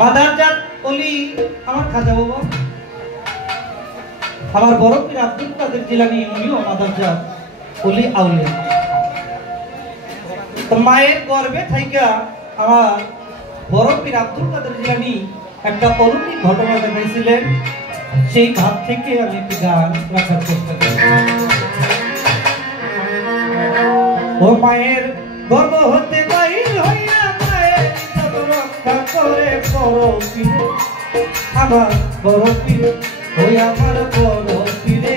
মাদারজাত ওলি আমার খাজা বাবা, আমার বড় পীর আব্দুল কাদের জিলানী উনিও মাদারজাত ওলি আউলিয়া। তো মায়ের গর্ভে থাইকা আমার বড় পীর আব্দুল কাদের জিলানী একটা অলৌকিক ঘটনা দেখাইছিলেন। সেই ভাব থেকে আমি একটি গান রাখার চেষ্টা করি। ও মায়ের গর্ভ হতে বাইর হইয়া মায়ের রক্ষা করে বড় পীর, আমার বড় পীর ওই আমার বড় পীরে,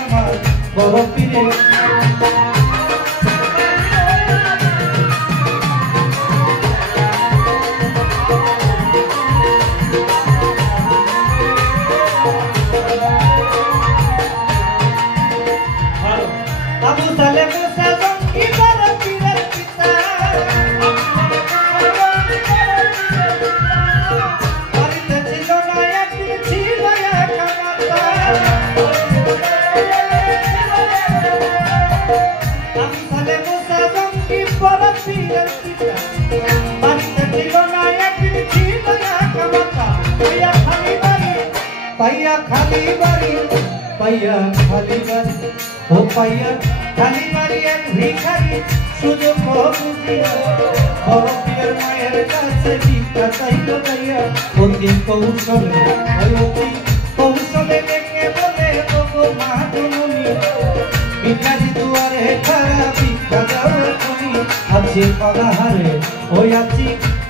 আমার বড় পীরে। আবু সালেম মুসা জঙ্গি বড় পীরের পিতা, বাড়িতে ছিল না একদিন ছিল একা মাতা। আবু সালেম মুসা জঙ্গি বড় পীরের পিতা, বাড়িতে ছিল না একদিন ছিল একা মাতা। পাইয়া খালি বাড়ি, পাইয়া খালি বাড়ি, পাইয়া খালি বাড়ি, ও পাইয়া খালি বাড়ি এক ভিখারি সুযোগ বুঝিয়া বড় পীরের মায়ের কাছে ভিক্ষা চাইল যাইয়া। অতি কৌশলে অতি কৌশলে ডেকে বলে ওগো মা জননী, ভিখারি দুয়ারে খাড়া ভিক্ষা দাও এখনি। আছি অনাহারে, ওই আছি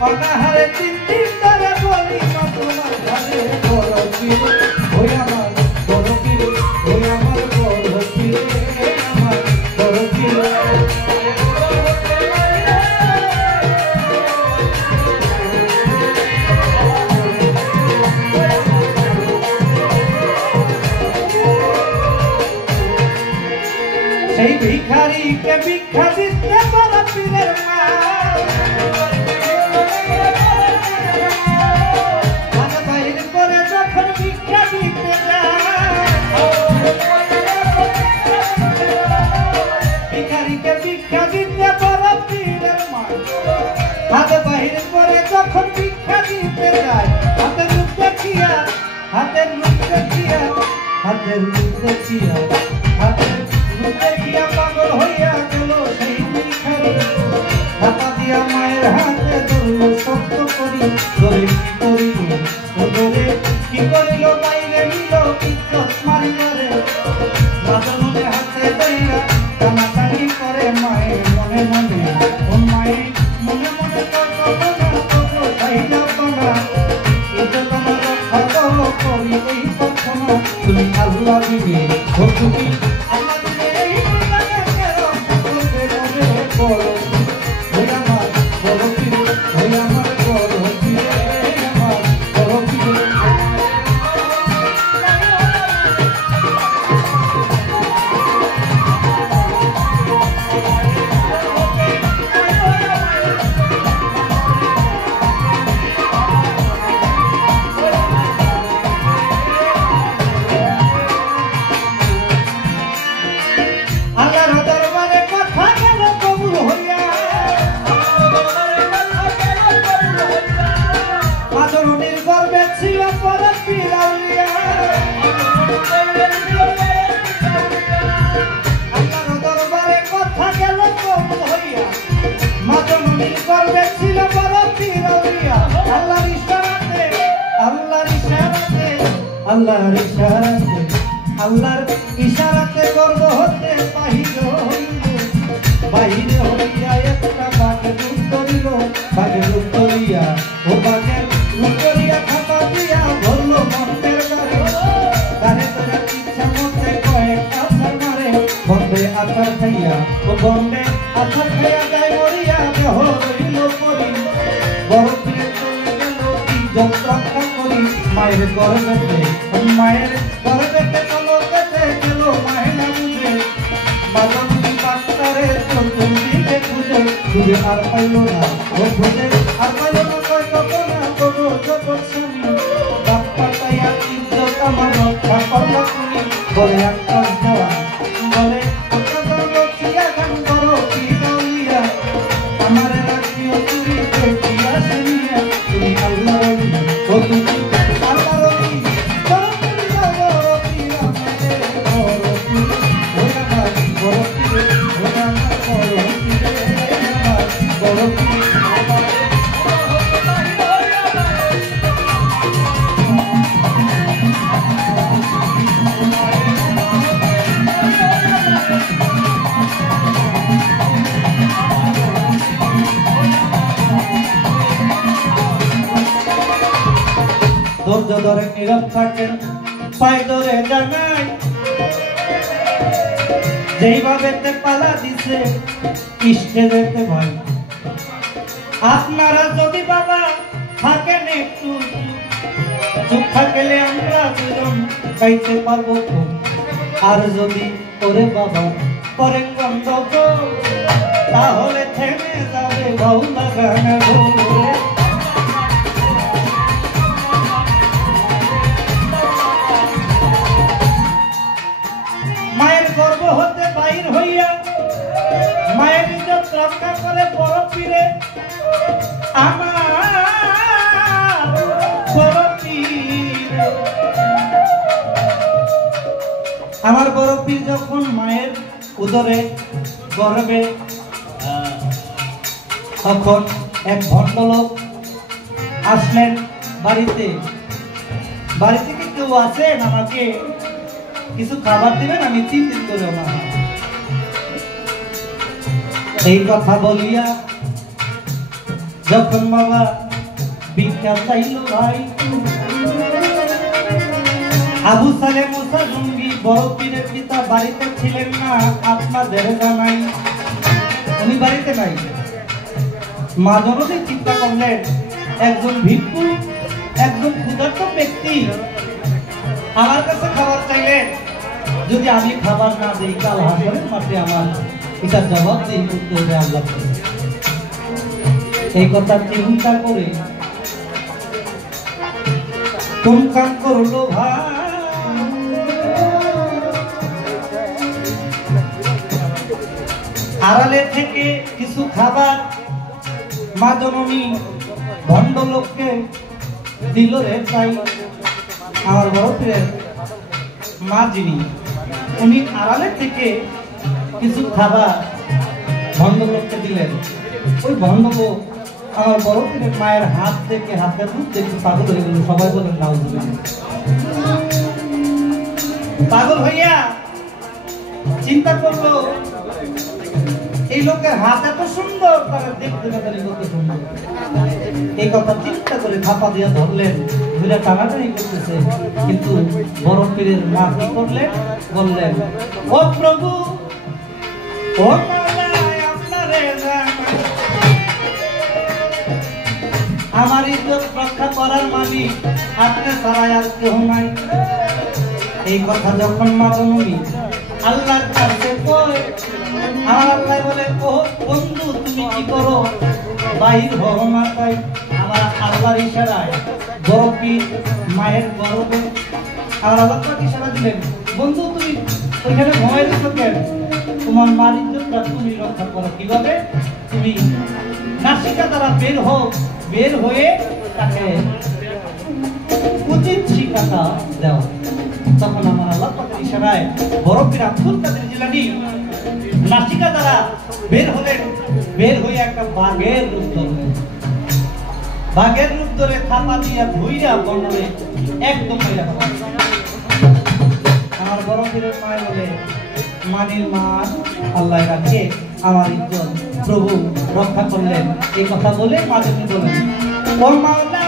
অনাহারে, তিন দিন ধরে বলি মা তোমার ঘরে। বড় পীর ওই আমার বড় পীর, ওই আমার বড় পীর, আমার বড় পীর। সেই ভিখারিকে ভিক্ষা দিতে বড় পীরের মা, হাত বাইর করে যখন ভিক্ষা দিতে যায়। ভিখারিকে ভিক্ষা দিতে বড় পীরের মা, হাত বাইর করে যখন ভিক্ষা দিতে যায়। হাতের রূপ দেখিয়া, হাতের রূপ দেখিয়া, হাতের রূপ দেখিয়া, হাতের রূপ দেখিয়া পাগল হইয়া গেল সেই ভিখারি। হাতা দিয়া মায়ের হাতে ধরল শক্ত করি, ধরে কি করিল ও ধরে কি করিল, বাইরে নিল ইজ্জত মারিবারে। রাজমনে হাতে দইরা টানাটানি করে মায়ের মনে মনে, ও মায়ের মনে মনে করত না কত চাইলা পানা। ইজ্জত আমার রক্ষা করো করি এই প্রার্থনা, তুমি আল্লাহ দিবে ও তুমি আল্লাহ দিবে এই প্রার্থনা রক্ষা করবে মনে বড় পীর, ওই আমার বড় পীর, ওই আমার বড় পীর, আমার বড় পীর। আল্লাহর দরবারে কথা গেল কবুল হইয়া, মাদরুনির গর্ভে ছিল বড় পীর আউলিয়া। আল্লাহর দরবারে কথা গেল কবুল হইয়া, মাদরুনির গর্ভে ছিল বড় পীর আউলিয়া। আল্লাহর ইশারাতে, আল্লাহর ইশারাতে, আল্লাহর ইশারাতে, আল্লাহর ইশারাতে গর্ব হতে বাহির হইল, বাহির হইয়া একটা বাঘের রূপ ধরিল। বাঘের রূপ ধরিয়া, ও বাঘের রূপ ধরিয়া খাপা দিয়া ধরল মন্ত্রের গাড়ি। গাড়ি ধরে ইচ্ছা মতে কয়েক আছাড় মারে, বন্ধে আছাড় খাইয়া, ও বন্ধে আছাড় খাইয়া গায়ে মরিয়া দেহ রইল পরি। বড় পীরের চলে গেল ইজ্জত রক্ষা করি, মায়ের গর্ভেতে, মায়ের গর্ভেতে কলকেতে গেল মায়ের বুঝে। মাদুরি পাত্তারে চতুর্দিকে খুঁজে, খুঁজে আর পাইল না, ও খুঁজে আর পাইল না, কয় কত না করো জগৎ স্বামী, বাপ পাতাইয়া ইজ্জত আমার রক্ষা করলা তুমি, বলে আকাশ দেওয়া, বলে আকাশ রক্ষিয়া গান করো কি দলিয়া, আমারে রাখিও তুমি দেখিয়া শুনিয়া, তুমি আল্লাহ রবি, ও তুমি আল্লাহ রবি, ধৈর্য ধরে নীরব থাকেন, পায়ে ধরে জানাই যেইভাবে পালা দিছে ইষ্টে যেতে ভাই, আপনারা যদি বাবা থাকেন একটু চুপ থাকলে আমরা দুজন গাইতে পারবো, আর যদি ওরে বাবা করেন বন্ধ তাহলে থেমে যাবে বাউলা গান বলে। মায়ের গর্ভ হতে বাইর হইয়া মায়ের ইজ্জত রক্ষা করে বড় পীরে আমার বড় পীর, আমার বড় পীর যখন মায়ের উদরে গর্ভে তখন এক ভদ্রলোক আসলেন বাড়িতে, বাড়িতে কি কেউ আছেন আমাকে কিছু খাবার দিবেন, আমি 3 দিন ধরে না, এই কথা বলিয়া যখন বাবা ভিক্ষা চাইল ভাই, আবু সালেহ মুসা জঙ্গি বড় পীরের পিতা বাড়িতে ছিলেন না, আপনাদের জানাই উনি বাড়িতে নাই। মা জননী চিন্তা করলেন একজন ভিক্ষু, একজন ক্ষুধার্ত ব্যক্তি আমার কাছে খাবার চাইলেন, যদি আমি খাবার না দিই কাল হাসরের মাঠে আমার এটা জবাব দিই করতে হবে আল্লাহ। এই কথা চিন্তা করে কোন কাম করলো ভাই, আড়ালে থেকে কিছু খাবার মা জননী ভণ্ড লোককে দিল রে চাই। আমার বড় পীরের মা যিনি উনি আড়ালে থেকে কিছু খাবার ভণ্ড লোককে দিলেন, ওই ভণ্ড লোক আমার বড় পীরের মায়ের হাত থেকে হাতের দুধ দেখে পাগল হয়ে গেল, সবাই বলেন নাউজুবিল্লাহ। পাগল হইয়া চিন্তা করলো এই লোকের হাত এত সুন্দর, তারা দেখতে গেলে কত সুন্দর, এই কথা চিন্তা করে খাপা দিয়ে ধরলেন, দুইটা টানাটানি করতেছে, কিন্তু বড় পীরের মা কি করলেন, বললেন ও প্রভু ও আপনারে আমার ইজ্জত রক্ষা করার মালিক আপনি ছাড়া আর কেউ নাই। এই কথা যখন মা জননী আল্লাহর কাছে কয়, আমার আল্লাহ বলে ও বন্ধু তুমি কি করো, বাহির হও না। তাই আমার আল্লাহর ইশারায় বড় পীর মায়ের গর্ভে আমার আল্লাহ ইশারা দিলেন, বন্ধু তুমি ওইখানে ঘুমাই দিচ্ছ কেন, তোমার মার ইজ্জতটা তুমি রক্ষা করো, কিভাবে তুমি নাসিকা দ্বারা বের হও, বের হয়ে তাকে উচিত শিক্ষাটা দাও। তখন আমার আল্লাহ পাকের ইশারায় বড় পীর আব্দুল কাদের জিলানী নাসিকা দ্বারা বের হলেন, বের হয়ে একটা বাঘের রূপ ধরলেন, বাঘের রূপ ধরে থাপা দিয়া ধুইরা বন্ধে একদম হইয়া আমার বড় পীরের মায় বলে মানির মা আল্লাহ রাখে আমার ইজ্জত প্রভু রক্ষা করলেন। এই কথা বলে মা জননী বলেন ও মাওলা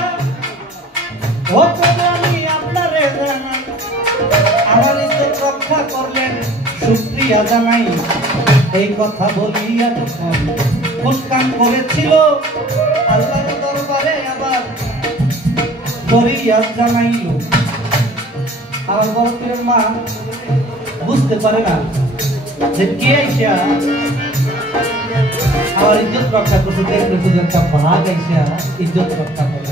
ও প্রভু আমি আপনারে জানাই, আমার ইজ্জত রক্ষা করলেন শুকরিয়া জানাই। এই কথা বলিয়া যখন কোন কাম করেছিল আল্লাহর দরবারে আবার ফরিয়াদ জানাইল। আমার বড় পীরের মা বুঝতে পারে না যে কে আইসা আমার ইজ্জত রক্ষা করতে দেখলে শুধু একটা ভাগ আইসা ইজ্জত রক্ষা করে।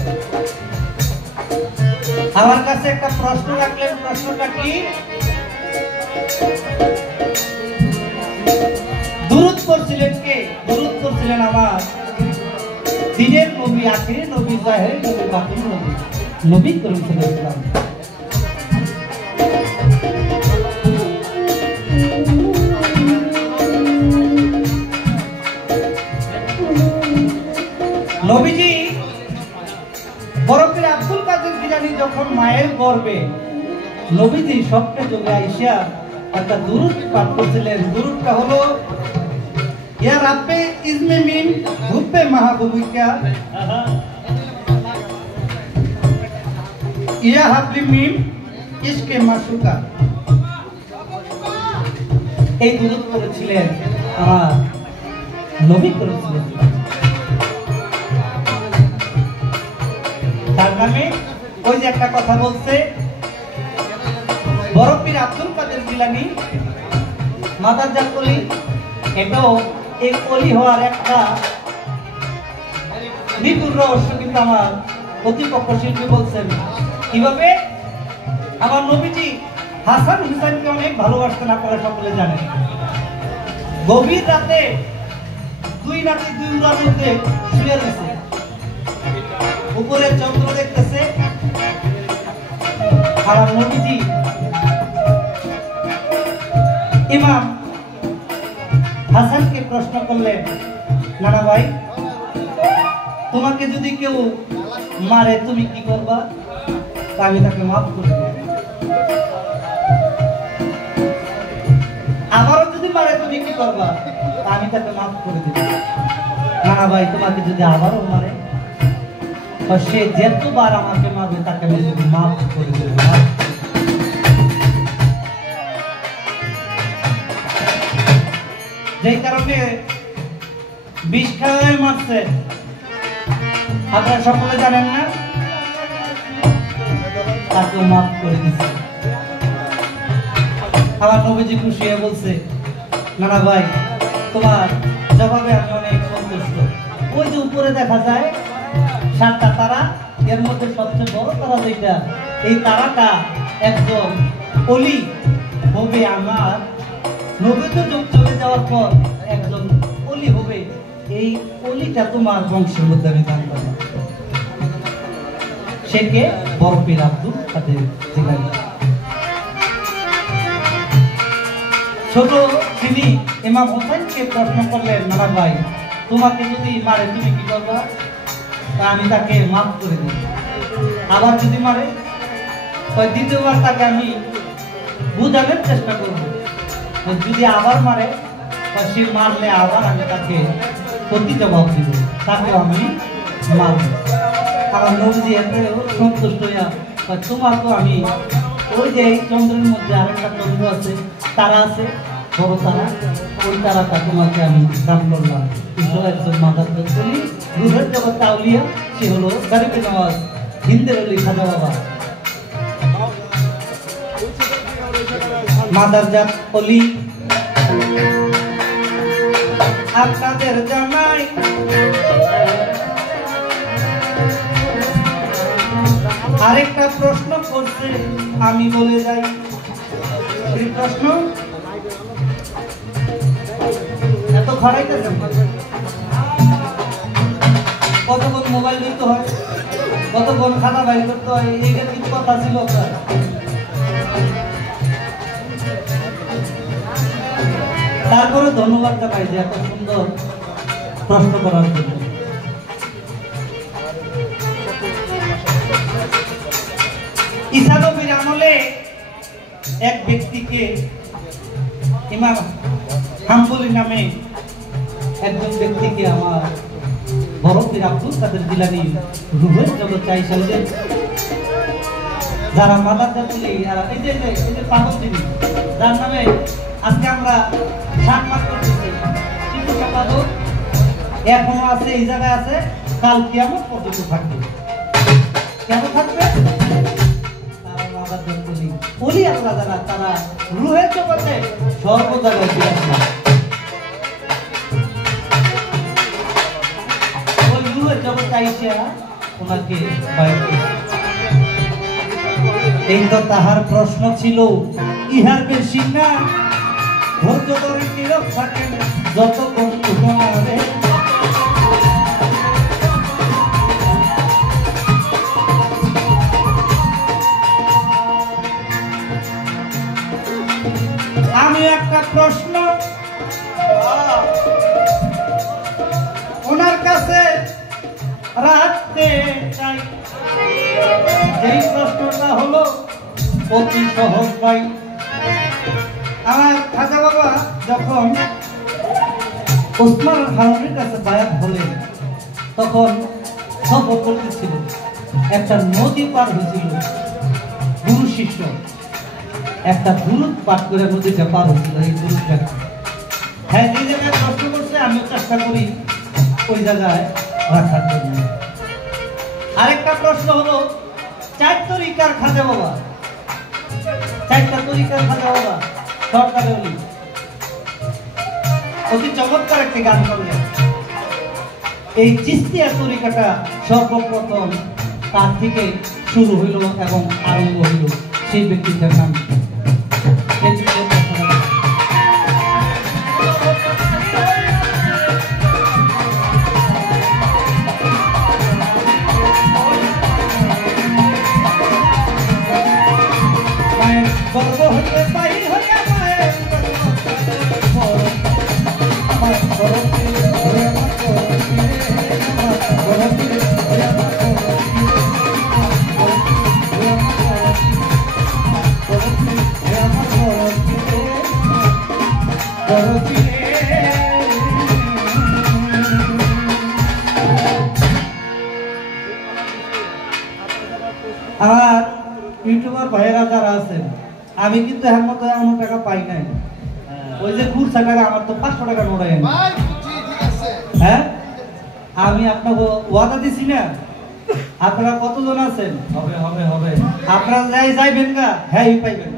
আমার কাছে একটা প্রশ্ন রাখলেন, প্রশ্নটা কি? দুরূদ করছিলেন কে? দুরূদ করছিলেন আমার দিনের নবী, আখিরের নবী, জাহেরের নবী, বাতিনের নবী, নবী করিম সাল্লাল্লাহু আলাইহি ওয়াসাল্লাম। নবীজি বরফের আব্দুল কাদের জিলানী যখন মায়ের গর্ভে নবীজি স্বপ্নে যোগে আইসা একটা দুরূদ পাঠ করছিলেন। দুরূদটা হলো ইয়া রাব্বে ইজনে মিন হুব্বে মাহবুবিকা ইয়া হাবলি মিন ইশকে মাশুকা। এই দুরূদ করেছিলেন আমার নবী করেছিলেন। তার নামে ওই যে একটা কথা বলছে বরফির আব্দুল কাদের জিলানী মাদারজাত ওলি, এটাও এই ওলি হওয়ার একটা নিপুণ রহস্য কিন্তু আমার প্রতিপক্ষ শিল্পী বলছেন। কিভাবে? আমার নবীজি হাসান হুসাইনকে অনেক ভালোবাসতেন, আপনারা সকলে জানেন। গভীর রাতে দুই নাতি দুই উড়ার মধ্যে শুয়ে রয়েছে, উপরে চন্দ্র দেখতেছে। আর নবীজি ইমাম হাসানকে প্রশ্ন করলেন, নানা ভাই তোমাকে যদি কেউ মারে তুমি কি করবা? আমি তাকে মাফ করে দেব। আমারও যদি মারে তুমি কি করবা? আমি তাকে মাফ করে দেব। নানা ভাই তোমাকে যদি আবারও মারে, সে যতবার আমাকে মারবে তাকে আমি মাফ করে দেব। যে কারণে বিষ খাওয়ায় মারছে, আপনারা সকলে জানেন না, তাকে মাফ করে দিচ্ছে। আমার নবীজি খুশি হয়ে বলছে, নানা ভাই তোমার জবাবে আমি অনেক সন্তুষ্ট। ওই যে উপরে দেখা যায় 7টা তারা, এর মধ্যে সবচেয়ে বড় তারা যেটা, এই তারাটা একজন অলি হবে। আমার নবীতে যুগ চলে যাওয়ার পর একজন অলি হবে, এই অলিটা তোমার বংশের মধ্যে আমি দান করব। সে কে? বরফির আব্দুল কাদের জিলানী। ছোট তিনি ইমাম হোসেনকে প্রশ্ন করলেন, নানা ভাই তোমাকে যদি মারে তুমি কি করবা? আমি তাকে মাফ করে দিই। আবার যদি মারে, দ্বিতীয়বার তাকে আমি বুঝানোর চেষ্টা করব। যদি আবার মারে, সে মারলে আবার আমি তাকে প্রতি জবাব দিব, তাকে আমি মারব। আমার নবীজি এত সন্তুষ্ট হইয়া, তোমার তো আমি ওই যে চন্দ্রের মধ্যে আরেকটা চন্দ্র আছে, তারা আছে, বড় তারা, ওই তারাটা তোমাকে আমি দান করলাম। একজন মাদারজাত ওলি, রুহের জগৎ আউলিয়া, সে হলো গরিবে নওয়াজ হিন্দের ওলি খাজা বাবা। মাদারজাত ওলি আপনাদের জানাই, আরেকটা প্রশ্ন করছে, আমি বলে যাই। এই প্রশ্ন এত খড়াইতেছে, কতক্ষণ মোবাইল দিতে হয়, কতক্ষণ খাতা বাইর করতে হয়, এইটা কি কথা ছিল আপনার? তারপরে ধন্যবাদ জানাই যে এত সুন্দর প্রশ্ন করার জন্য। ঈসা নবীর আমলে এক ব্যক্তিকে ইমাম হাম্বলি নামে একজন ব্যক্তিকে আমার বরফির আব্দুল কাদের জিলানী রুহের জগৎ চাইছিলেন। যারা মাদারজাত ওলি, এই যে পাগল তিনি, যার নামে আজকে আমরা সম্মান করতেছি, কিন্তু পাগল এখনো আছে, এই জায়গায় আছে, কাল কিয়ামত পর্যন্ত থাকবে। কেন থাকবে? তারা মাদারজাত ওলি, ওলি আল্লাহ যারা, তারা রুহের জগতে সর্বজায়গায় বিরাজমান। আইসা ওনাকে এই তো তাহার প্রশ্ন ছিল ইহার বেশি না ধৈর্য ধরে নীরব থাকেন যত বন্ধু পারে আমি একটা প্রশ্ন ওনার কাছে রাখতে চাই এই প্রশ্নটা হলো অতি সহজ ভাই আমার খাজা বাবা যখন ওসমান হারুনের কাছে বায়াত হলেন তখন সফর করতেছিল একটা নদী পার হয়েছিল গুরু শিষ্য একটা দুরুদ পাঠ করে নদীটা পার হয়েছিল এই দুরুদটা হ্যাঁ যে জায়গায় প্রশ্ন করছে আমিও চেষ্টা করি ওই জায়গায় রাখার জন্য আরেকটা প্রশ্ন হলো চার তরিকার খাজা বাবা চারটা তরিকার খাজা বাবা সরকারে উনি অতি চমৎকার একটি গান করলেন এই চিস্তিয়া তরিকাটা সর্বপ্রথম তার থেকে শুরু হইল এবং আরম্ভ হইল সেই ব্যক্তিটার নাম আর ইউটিউবার ভাইয়েরা যারা আছেন আমি কিন্তু এর মতো এমন টাকা পাই নাই ওই যে খুচরা টাকা আমার তো 500 টাকা নোট হয় হ্যাঁ আমি আপনাকে ওয়াদা দিছি না আপনারা কতজন আছেন হবে হবে হবে আপনারা যাইবেন না হ্যাঁ পাইবেন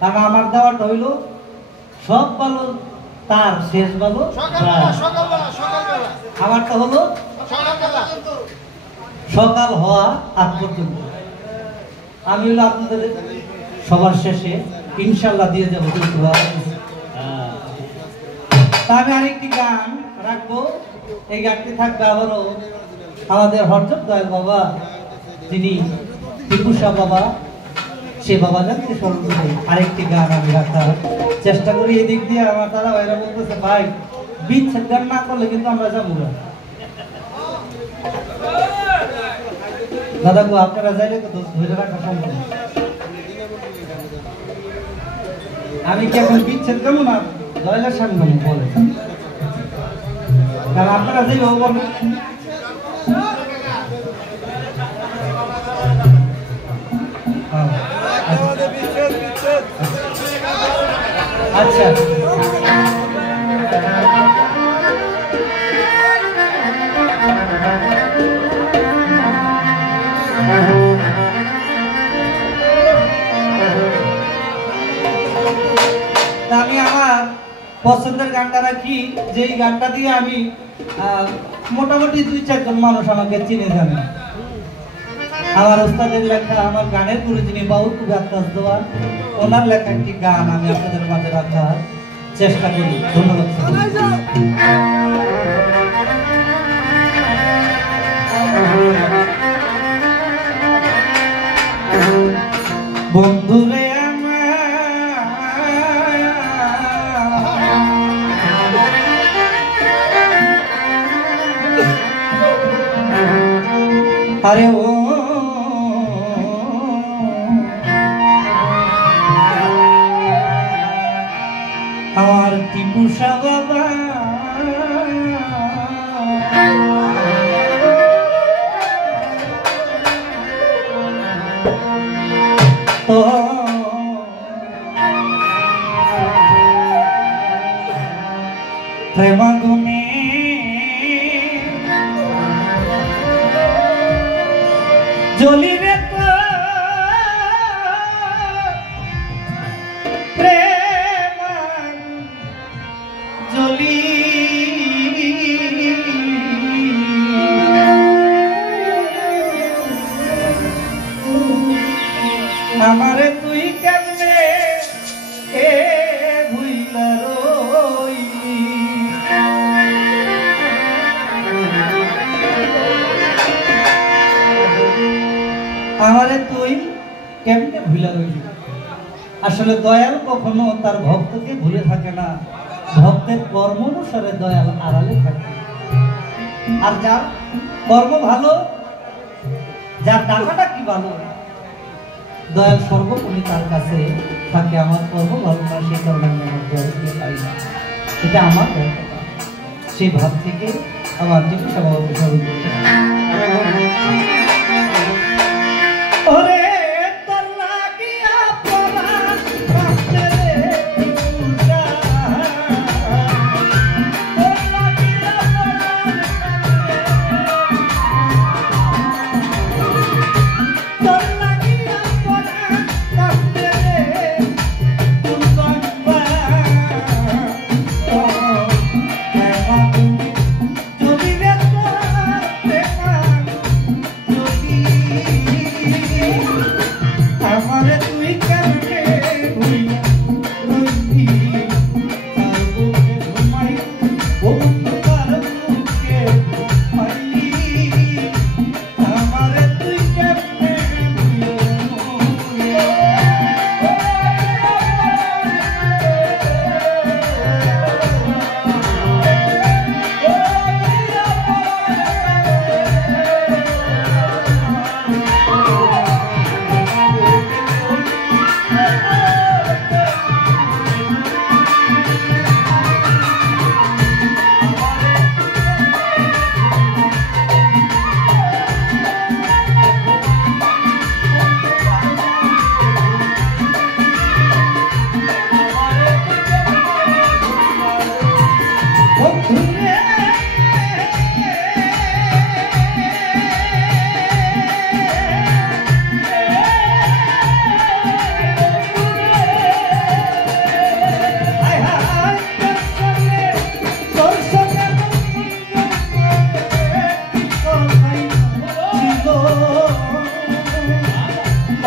কারণ আমার দেওয়াটা হইলো সব ভালো তার শেষ ভালো আমারটা হলো সকাল হওয়া আগ পর্যন্ত আমি হলো আপনাদের সবার শেষে ইনশাল্লাহ দিয়ে যাবো তা আমি আরেকটি গান রাখবো এই গানটি থাকবে আবারও আমাদের হরজত দয়াল বাবা যিনি টিপুসা বাবা সে বাবা জানতে স্মরণ করে আরেকটি গান আমি রাখার চেষ্টা করি এদিক দিয়ে আমার তারা ভাইরা বলতেছে ভাই বিচ্ছেদ গান না করলে কিন্তু আমরা যাবো না দাদা গো আপনারা যাইলে তো ধরে রাখা সম্ভব আমি কি এখন বিচ্ছেদ কেমন না দয়ালের সামনে বলে কারণ আপনারা যাই বলবেন আচ্ছা আমি আমার পছন্দের গানটা রাখি যেই গানটা দিয়ে আমি মোটামুটি 2-4 জন মানুষ আমাকে চিনে জানে আমার ওস্তাদের লেখা আমার গানের গুরু যিনি বাউল কবি আকাশ দেওয়া ওনার লেখা একটি গান আমি আপনাদের মাঝে রাখার চেষ্টা করি ধন্যবাদ বন্ধুরে আরে ও আমার টিপুসা বাবা তো প্রেমাগুনে জ্বলিবে তো প্রেম জ্বলি আমারে তুই কেমনে ভুলে রইলি। আসলে দয়াল কখনো তার ভক্তকে ভুলে থাকে না, ভক্তের কর্ম অনুসারে দয়াল আড়ালে থাকে। আর যার কর্ম ভালো, যার টাকাটা কি ভালো, দয়াল সর্বপরি তার কাছে থাকে। আমার কর্ম ভালো না, সেই কারণে আমি আমার দয়াল দিতে পারি না, এটা আমার ব্যর্থতা। সেই ভাব থেকে আমার জীবন সভাপতি স্মরণ করতে ওরে তোর লাগিয়া পরাণ কাঁদতে রে পূজা, তোর লাগিয়া পরাণ কাঁদতে, তোর লাগিয়া পরাণ কাঁদতে রে পূজা। যদি রে আমারে তুই কেমনে ভুইলা রইলি, তার বুকে ঘুমাই ও তার বুকে মাইলি, আমারে তুই কেমনে ভুইলা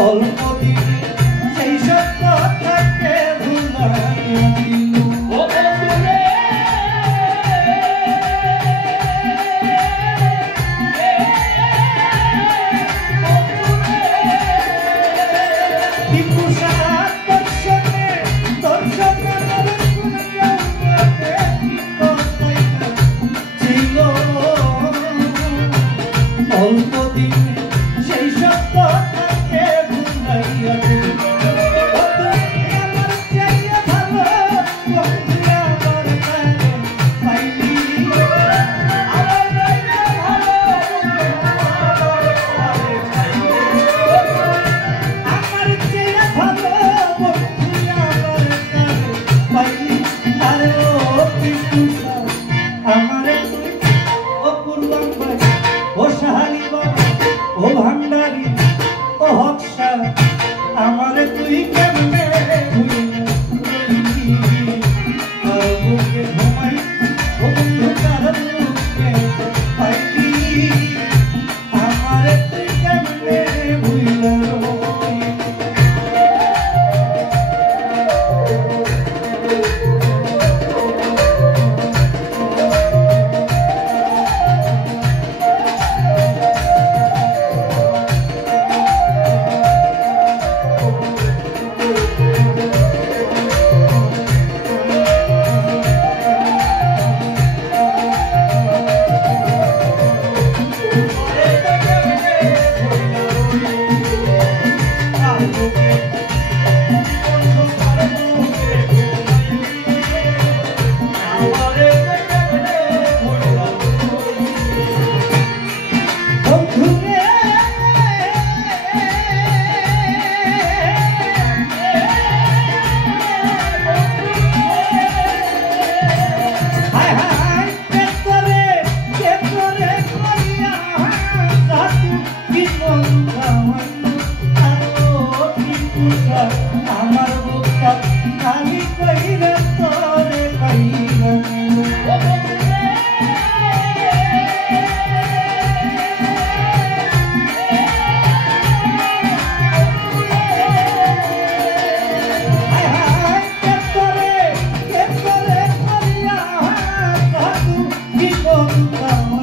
অল্প দিনে সেই সব কথাকে ভুলাইয়া দিল। অল্প দিনে সেই সব কথাকে ভুলাইয়া দিল। আমার চাইয়া ভালো বন্ধু আমার কানে পাইলি, আমার চাইয়া ভালো আমার চাইয়া ভালো বন্ধু আমার কানে পাইলি। আরে ও পিকুসা আমারে তুই ও কুরবান ভাই ও সাহালি বাবা ও ভান্ডারি ও হকসা আমারে তুই কেমনে ভুইলা রইলি, তার বুকে ঘুমাই ও বন্ধু তার বুকে পাইলি, আমারে তুই কেমনে ভুইলা রইলি। আমার বুকটা খালি কইরা তোরে পাইলা। কি বলতাম